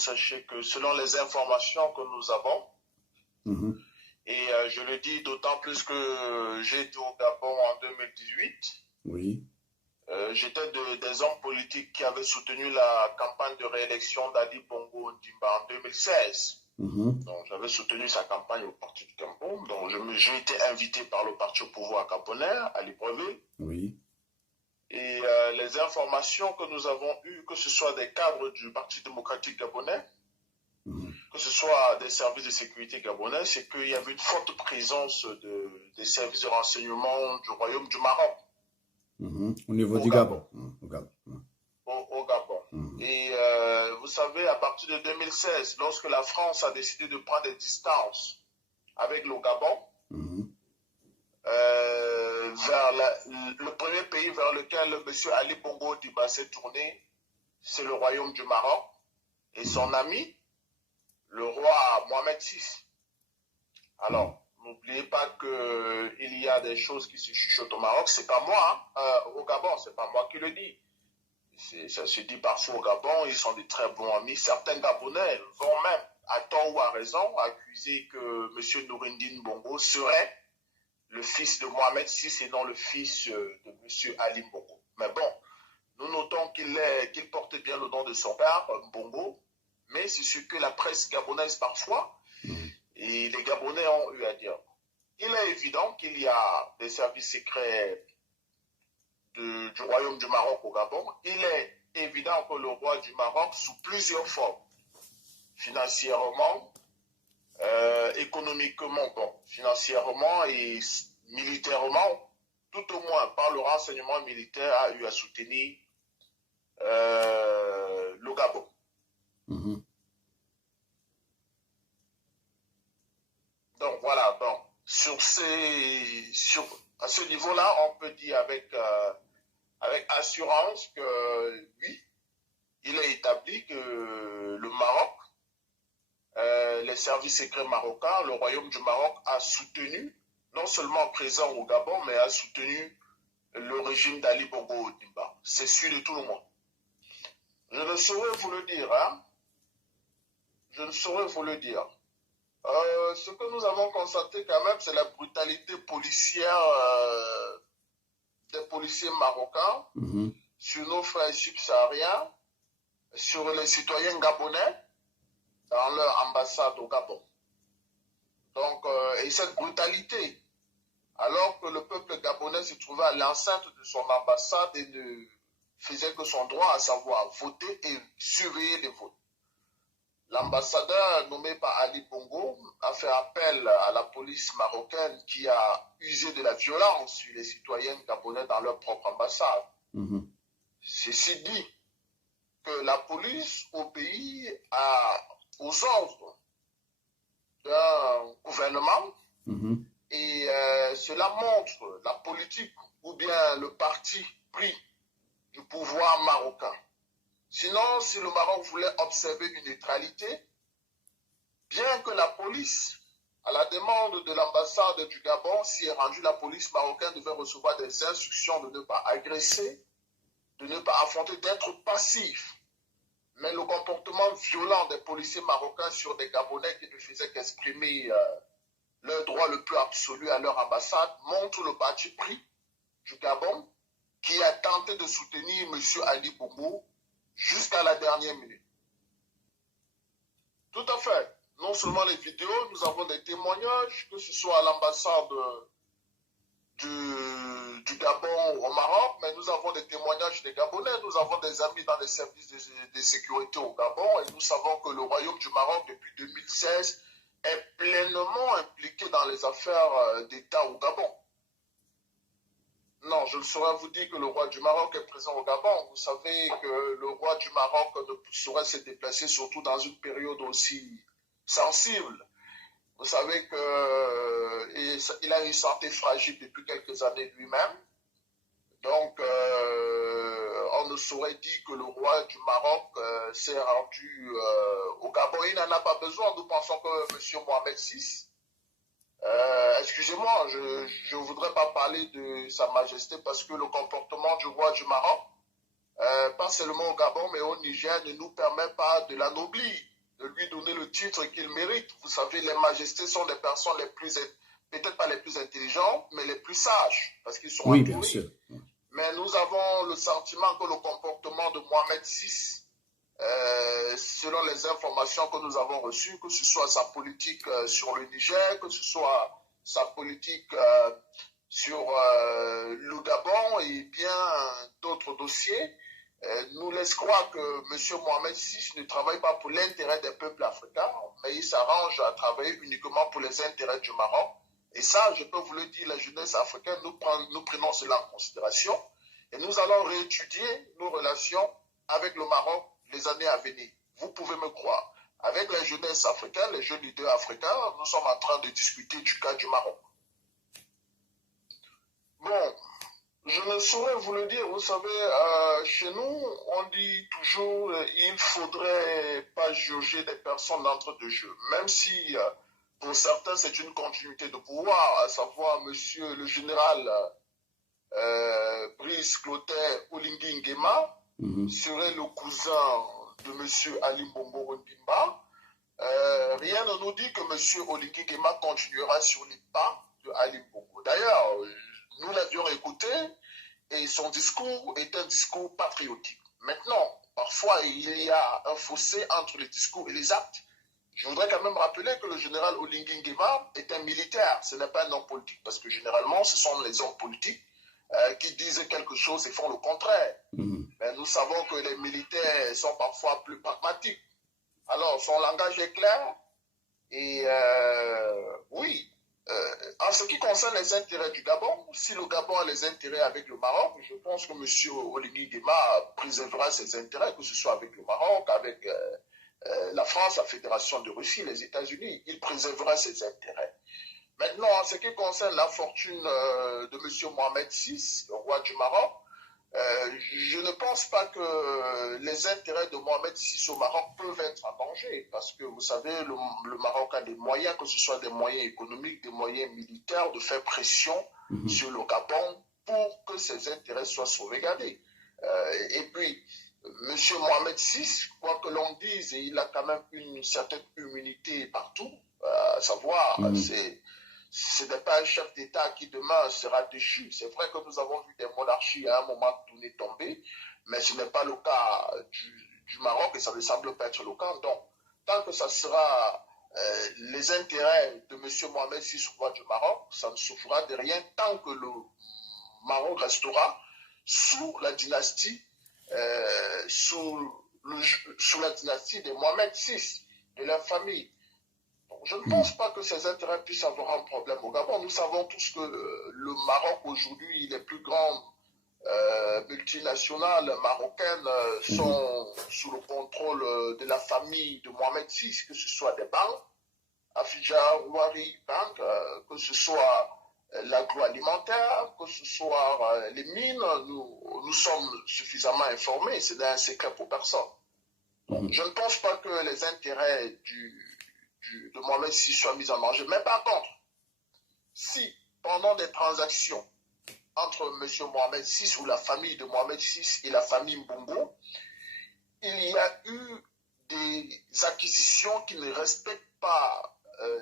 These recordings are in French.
Sachez que selon les informations que nous avons, et je le dis d'autant plus que j'ai été au Gabon en 2018, Oui. j'étais des hommes politiques qui avaient soutenu la campagne de réélection d'Ali Bongo Ondimba en 2016. Donc j'avais soutenu sa campagne au Parti du Gabon. Donc j'ai été invité par le parti au pouvoir gabonais à Libreville. Oui. Et les informations que nous avons eues, que ce soit des cadres du Parti démocratique gabonais, que ce soit des services de sécurité gabonais, c'est qu'il y avait une forte présence des services de renseignement du Royaume du Maroc. Au niveau du Gabon. Au Gabon. Au Gabon. Et vous savez, à partir de 2016, lorsque la France a décidé de prendre des distances avec le Gabon, le premier pays vers lequel M. Ali Bongo Ondimba s'est tourné, c'est le Royaume du Maroc et son ami, le roi Mohamed VI. Alors, n'oubliez pas qu'il y a des choses qui se chuchotent au Maroc, c'est pas moi, au Gabon, c'est pas moi qui le dis. Ça se dit parfois au Gabon, ils sont des très bons amis. Certains Gabonais vont même, à tort ou à raison, accuser que M. Nourindine Bongo serait le fils de Mohamed VI et non le fils de M. Ali Bongo. Mais bon, nous notons qu'il portait bien le nom de son père, Bongo, mais c'est ce que la presse gabonaise parfois, et les Gabonais ont eu à dire. Il est évident qu'il y a des services secrets du Royaume du Maroc au Gabon. Il est évident que le roi du Maroc, sous plusieurs formes, financièrement, économiquement, financièrement et militairement, tout au moins par le renseignement militaire, a eu à soutenir le Gabon. Donc voilà, donc, à ce niveau-là, on peut dire avec assurance que oui, il est établi que le Maroc, les services secrets marocains, le Royaume du Maroc a soutenu, non seulement présent au Gabon, mais a soutenu le régime d'Ali Bongo Ondimba. C'est sûr de tout le monde. Je ne saurais vous le dire, hein. Je ne saurais vous le dire. Ce que nous avons constaté quand même, c'est la brutalité policière des policiers marocains sur nos frères subsahariens, sur les citoyens gabonais dans leur ambassade au Gabon. Donc, et cette brutalité, alors que le peuple gabonais se trouvait à l'enceinte de son ambassade et ne faisait que son droit, à savoir voter et surveiller les votes. L'ambassadeur nommé par Ali Bongo a fait appel à la police marocaine qui a usé de la violence sur les citoyens gabonais dans leur propre ambassade. Ceci dit que la police obéit aux ordres d'un gouvernement et cela montre la politique ou bien le parti pris du pouvoir marocain. Sinon, si le Maroc voulait observer une neutralité, bien que la police, à la demande de l'ambassade du Gabon, s'y est rendue, la police marocaine devait recevoir des instructions de ne pas agresser, de ne pas affronter, d'être passif. Mais le comportement violent des policiers marocains sur des Gabonais qui ne faisaient qu'exprimer leur droit le plus absolu à leur ambassade montre le parti pris du Gabon qui a tenté de soutenir M. Ali Bongo jusqu'à la dernière minute. Tout à fait. Non seulement les vidéos, nous avons des témoignages, que ce soit à l'ambassade du Gabon au Maroc, mais nous avons des témoignages des Gabonais, nous avons des amis dans les services de sécurité au Gabon, et nous savons que le Royaume du Maroc, depuis 2016, est pleinement impliqué dans les affaires d'État au Gabon. Non, je ne saurais vous dire que le roi du Maroc est présent au Gabon. Vous savez que le roi du Maroc ne saurait se déplacer, surtout dans une période aussi sensible. Vous savez qu'il a une santé fragile depuis quelques années lui-même. Donc, on ne saurait dire que le roi du Maroc s'est rendu au Gabon. Il n'en a pas besoin. Nous pensons que M. Mohamed VI, excusez-moi, je ne voudrais pas parler de Sa Majesté parce que le comportement du roi du Maroc pas seulement au Gabon, mais au Niger, ne nous permet pas de l'anoblir, de lui donner le titre qu'il mérite. Vous savez, les majestés sont des personnes les plus, peut-être pas les plus intelligentes, mais les plus sages, parce qu'ils sont oui, entourés. Bien sûr. Mais nous avons le sentiment que le comportement de Mohamed VI, selon les informations que nous avons reçues, que ce soit sa politique sur le Niger, que ce soit sa politique sur le Gabon et bien d'autres dossiers, nous laisse croire que M. Mohamed VI ne travaille pas pour l'intérêt des peuples africains, mais il s'arrange à travailler uniquement pour les intérêts du Maroc. Et ça, je peux vous le dire, la jeunesse africaine, nous prenons cela en considération et nous allons réétudier nos relations avec le Maroc les années à venir. Vous pouvez me croire. Avec la jeunesse africaine, les jeunes leaders africains, nous sommes en train de discuter du cas du Maroc. Bon, je ne saurais vous le dire. Vous savez, chez nous, on dit toujours il ne faudrait pas juger des personnes d'entre deux jeux. Même si, pour certains, c'est une continuité de pouvoir, à savoir monsieur le général Brice Clotaire Oligui Nguema, serait le cousin de M. Ali Bongo Ondimba. Rien ne nous dit que M. Oligui Nguema continuera sur les pas de Ali Bongo. D'ailleurs, nous l'avions écouté et son discours est un discours patriotique. Maintenant, parfois, il y a un fossé entre les discours et les actes. Je voudrais quand même rappeler que le général Oligui Nguema est un militaire, ce n'est pas un homme politique, parce que généralement, ce sont les hommes politiques qui disent quelque chose et font le contraire. Mais nous savons que les militaires sont parfois plus pragmatiques. Alors, son langage est clair et oui, en ce qui concerne les intérêts du Gabon, si le Gabon a les intérêts avec le Maroc, je pense que M. Oligui Nguema préservera ses intérêts, que ce soit avec le Maroc, avec la France, la Fédération de Russie, les États-Unis. Il préservera ses intérêts. Maintenant, en ce qui concerne la fortune de M. Mohamed VI, le roi du Maroc, je ne pense pas que les intérêts de Mohamed VI au Maroc peuvent être en danger, parce que vous savez, le Maroc a des moyens, que ce soit des moyens économiques, des moyens militaires, de faire pression sur le Gabon pour que ses intérêts soient sauvegardés. Et puis, M. Mohamed VI, quoi que l'on dise, il a quand même une certaine immunité partout, à savoir, ce n'est pas un chef d'État qui demain sera déchu. C'est vrai que nous avons vu des monarchies à un moment donné tomber, mais ce n'est pas le cas du Maroc et ça ne semble pas être le cas. Donc, tant que ça sera les intérêts de M. Mohamed VI, roi du Maroc, ça ne souffrira de rien tant que le Maroc restera sous la dynastie, sous la dynastie de Mohamed VI, de leur famille. Je ne pense pas que ces intérêts puissent avoir un problème au Gabon. Nous savons tous que le Maroc aujourd'hui, les plus grandes multinationales marocaines sont sous le contrôle de la famille de Mohamed VI, que ce soit des banques, Afidja Ouari Bank, que ce soit l'agroalimentaire, que ce soit les mines. Nous sommes suffisamment informés, c'est un secret pour personne. Donc, je ne pense pas que les intérêts de Mohamed VI soient mis en danger. Mais par contre, si pendant des transactions entre M. Mohamed VI ou la famille de Mohamed VI et la famille Mbongo, il y a eu des acquisitions qui ne respectent pas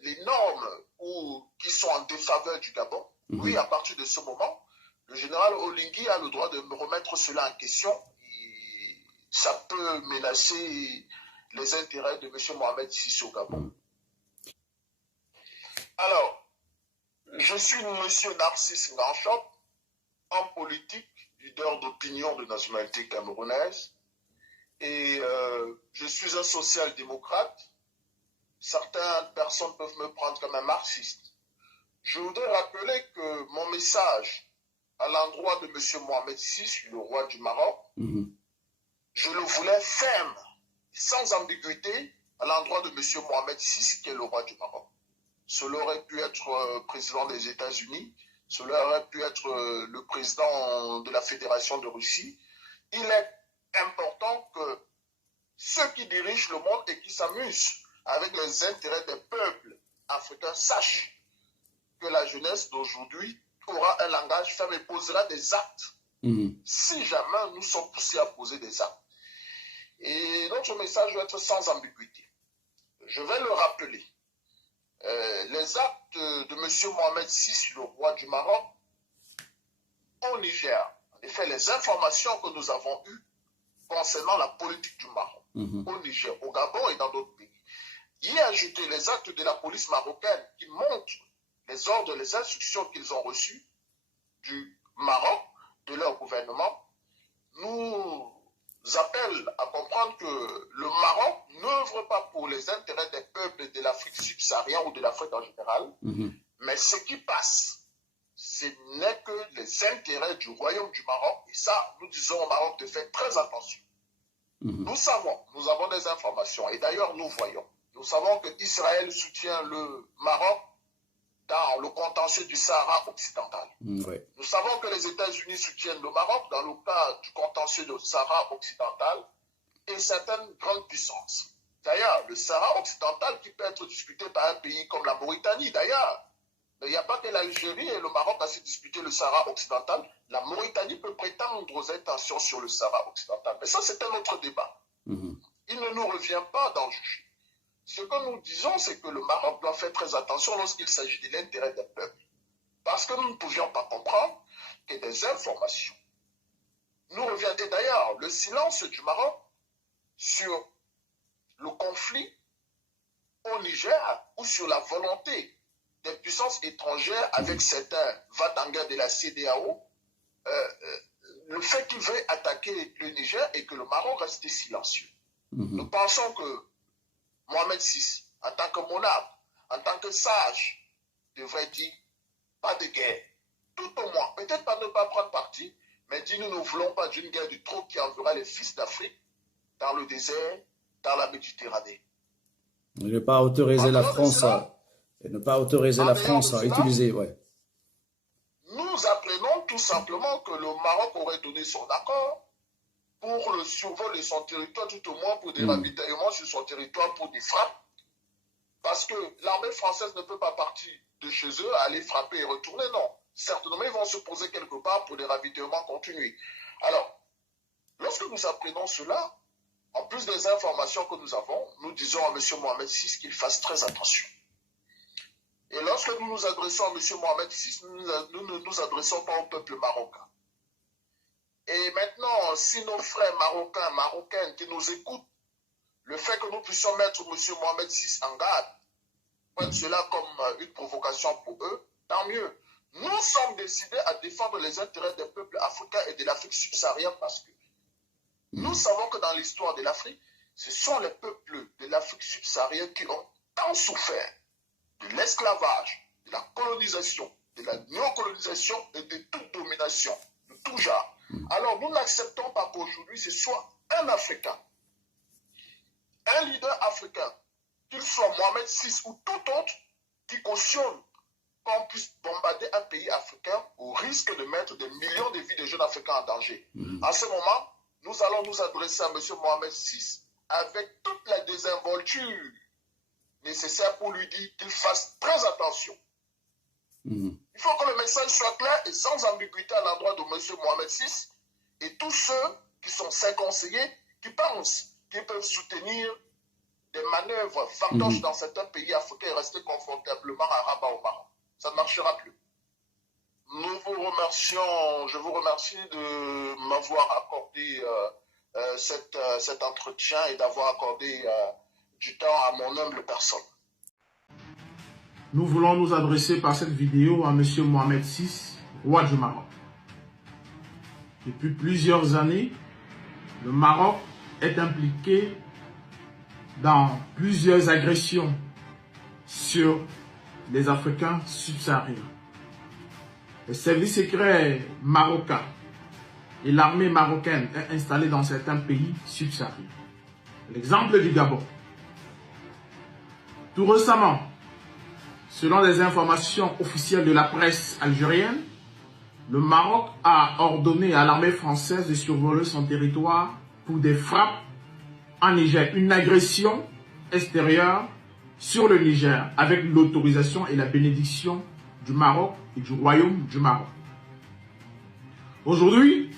les normes ou qui sont en défaveur du Gabon, oui, à partir de ce moment, le général Oligui a le droit de remettre cela en question. Et ça peut menacer les intérêts de M. Mohamed VI au Gabon. Alors, je suis M. Narcisse Nganchop, homme politique, leader d'opinion de nationalité camerounaise, et je suis un social-démocrate. Certaines personnes peuvent me prendre comme un marxiste. Je voudrais rappeler que mon message à l'endroit de M. Mohamed VI, le roi du Maroc, je le voulais ferme, sans ambiguïté, à l'endroit de M. Mohamed VI, qui est le roi du Maroc. Cela aurait pu être président des États-Unis, cela aurait pu être le président de la Fédération de Russie. Il est important que ceux qui dirigent le monde et qui s'amusent avec les intérêts des peuples africains sachent que la jeunesse d'aujourd'hui aura un langage ferme et posera des actes si jamais nous sommes poussés à poser des actes. Et notre message doit être sans ambiguïté. Je vais le rappeler. Les actes de M. Mohamed VI, le roi du Maroc, au Niger, en effet, les informations que nous avons eues concernant la politique du Maroc, au Niger, au Gabon et dans d'autres pays, y ajouter les actes de la police marocaine qui montrent les ordres, les instructions qu'ils ont reçues du Maroc, de leur gouvernement, nous appelle à comprendre que le Maroc n'œuvre pas pour les intérêts des peuples de l'Afrique subsaharienne ou de l'Afrique en général, mais ce qui passe, ce n'est que les intérêts du royaume du Maroc. Et ça, nous disons au Maroc de faire très attention. Nous savons, nous avons des informations, et d'ailleurs nous voyons. Nous savons que Israël soutient le Maroc dans le contentieux du Sahara occidental. Nous savons que les États-Unis soutiennent le Maroc dans le cas du contentieux du Sahara occidental et certaines grandes puissances. D'ailleurs, le Sahara occidental qui peut être disputé par un pays comme la Mauritanie, d'ailleurs. Il n'y a pas que l'Algérie et le Maroc à se disputer le Sahara occidental. La Mauritanie peut prétendre aux intentions sur le Sahara occidental. Mais ça, c'est un autre débat. Il ne nous revient pas d'en juger. Ce que nous disons, c'est que le Maroc doit faire très attention lorsqu'il s'agit de l'intérêt des peuples. Parce que nous ne pouvions pas comprendre que des informations nous reviennent. Et d'ailleurs, le silence du Maroc sur le conflit au Niger ou sur la volonté des puissances étrangères avec certains va-t-en-guerre de la CEDEAO, le fait qu'il veuille attaquer le Niger et que le Maroc reste silencieux. Nous pensons que Mohamed VI, en tant que monarque, en tant que sage, devrait dire pas de guerre. Tout au moins, peut-être pas ne pas prendre parti, mais dit nous ne voulons pas d'une guerre du trop qui enverra les fils d'Afrique dans le désert, dans la Méditerranée. Et ne pas autoriser la France à utiliser, Nous apprenons tout simplement que le Maroc aurait donné son accord pour le survol de son territoire, tout au moins pour des ravitaillements sur son territoire, pour des frappes. Parce que l'armée française ne peut pas partir de chez eux, aller frapper et retourner, non. Certainement, ils vont se poser quelque part pour des ravitaillements continus. Alors, lorsque nous apprenons cela, en plus des informations que nous avons, nous disons à M. Mohamed VI qu'il fasse très attention. Et lorsque nous nous adressons à M. Mohamed VI, nous ne nous adressons pas au peuple marocain. Et maintenant, si nos frères marocains, marocaines qui nous écoutent, le fait que nous puissions mettre M. Mohamed VI en garde, prennent cela comme une provocation pour eux, tant mieux. Nous sommes décidés à défendre les intérêts des peuples africains et de l'Afrique subsaharienne parce que nous savons que dans l'histoire de l'Afrique, ce sont les peuples de l'Afrique subsaharienne qui ont tant souffert de l'esclavage, de la colonisation, de la néocolonisation et de toute domination, de tout genre. Alors nous n'acceptons pas qu'aujourd'hui ce soit un Africain, un leader africain, qu'il soit Mohamed VI ou tout autre, qui cautionne qu'on puisse bombarder un pays africain au risque de mettre des millions de vies de jeunes Africains en danger. En ce moment, nous allons nous adresser à M. Mohamed VI avec toute la désinvolture nécessaire pour lui dire qu'il fasse très attention. Il faut que le message soit clair et sans ambiguïté à l'endroit de M. Mohamed VI et tous ceux qui sont ses conseillers, qui pensent qu'ils peuvent soutenir des manœuvres fantoches dans certains pays africains et rester confortablement à Rabat au Maroc. Ça ne marchera plus. Nous vous remercions, je vous remercie de m'avoir accordé cet entretien et d'avoir accordé du temps à mon humble personne. Nous voulons nous adresser par cette vidéo à M. Mohamed VI, roi du Maroc. Depuis plusieurs années, le Maroc est impliqué dans plusieurs agressions sur les Africains subsahariens. Les services secrets marocains et l'armée marocaine est installée dans certains pays subsahariens. L'exemple du Gabon. Tout récemment, selon les informations officielles de la presse algérienne, le Maroc a ordonné à l'armée française de survoler son territoire pour des frappes en Niger, une agression extérieure sur le Niger avec l'autorisation et la bénédiction du Maroc et du royaume du Maroc. Aujourd'hui,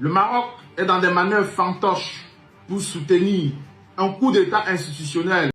le Maroc est dans des manœuvres fantoches pour soutenir un coup d'État institutionnel